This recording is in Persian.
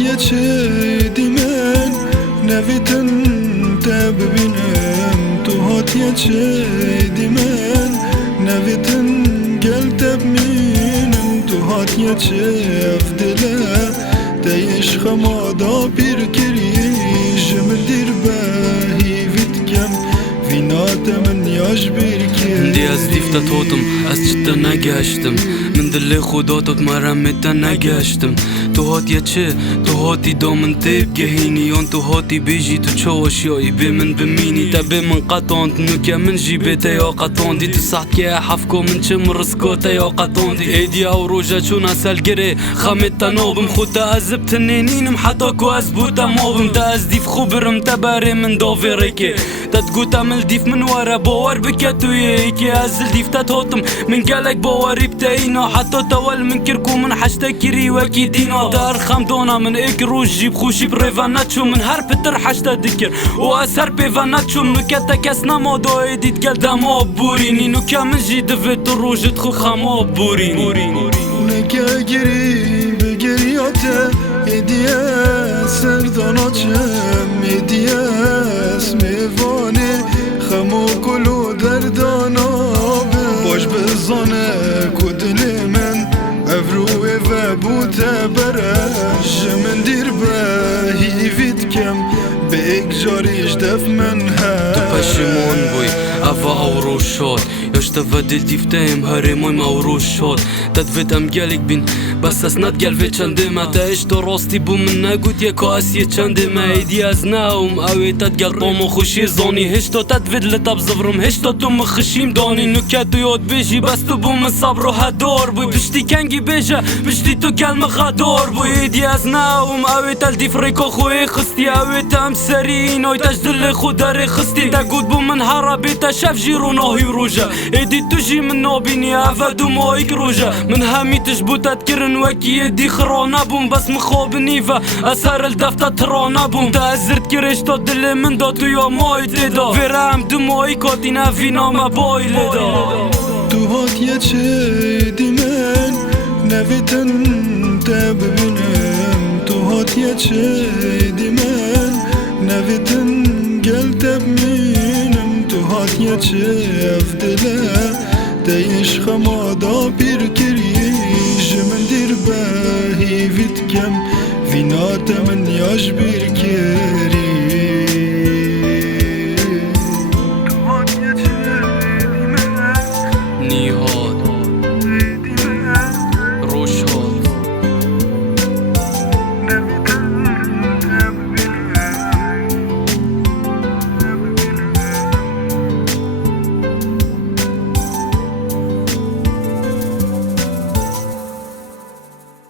يتشدي من نفيتن تببينم تو هات يتشدي من نفيتن قلت بمينم تو هات يتشف دلا تيش خمادا بير كريش من دير باهي فيتكم فينات من ياش بير كريش دي از دیفتا توتم از جتا نگشتم من دل خوداتت مرمتا نگشتم تو هاتی چه؟ تو هاتی دامن تیب گهینی اون تو هاتی بیجی تو چواشیایی به من بمینی تا به من قطاند نوکه من جیبتا یا قطاندی تو سحت که حفکو من چه مرسکاتا یا قطاندی ایدی او روژا چون اصل گره خمتا نابم خودتا ازب تنینینم حتا کو از بوتا مابم تا از دیف خوبرم تا باره من داوره که تا تگوتا مل دیف من وارا باور بکتویه که از دیف تا توتم من قالك باوري بتاينا حتى تول من كركو من حشتا كيري وكي دينا تارخم دونا من اكرو جيب خوشي بريفاناتشو من هر بتر حشتا دكر واسر بيفاناتشو نكتا كسنا مودو ايديت قال داما بوريني نكا من جي دفت الروج تخو خاما بوريني نكا قريب قرياته ايديا سرداناتشم ايديا اسميفاني خمو كلو دردانا باش بزانه کدل من افروی و بوته برش من دیر بهی وید کم به اکجاریش دف من هست تو پشیمون بوی افا اورو شد یاشتا و دل دیفتیم هرموی مورو شد تدویتم گلک بین بس اسناد گلوی چنده ما تا اشتا راستی بو من نگود یک آسیه چنده ما ایدی از ناوم اوی تد گل طامو خوشی زانی هشتا تدوید لطب زفرم هشتا تو مخشیم دانی نوکه تو یاد بیجی بس تو بو من صبر و هدار بوی بشتی کنگی بیجه بشتی تو کلم خدار بوی ایدی از ناوم اوی تل دیف ریکا خوی خستی اوی تم سرین اوی تش دل خود داری خستی تا گود بو من حرابی تا شف جیرو ناهی روژه ایدی تو جی من نابینی افدو مایک روژه من همی تشبو تذکرن وکی دی خرانا بوم بس مخابنی و اثر الدفتا ترانا بوم تا ازرد کرش تا دل من دا تو یا مای تیدا فرم دو مای کاتینا وینا ما بایل دا تو هات یچدی من نویتن تببینم تو هات یچدی من نویتن گل تبمینم تو هات یچف دله تیش خمادا بیر کریش من دیر باهی وید کم وینات من یاش بیر کری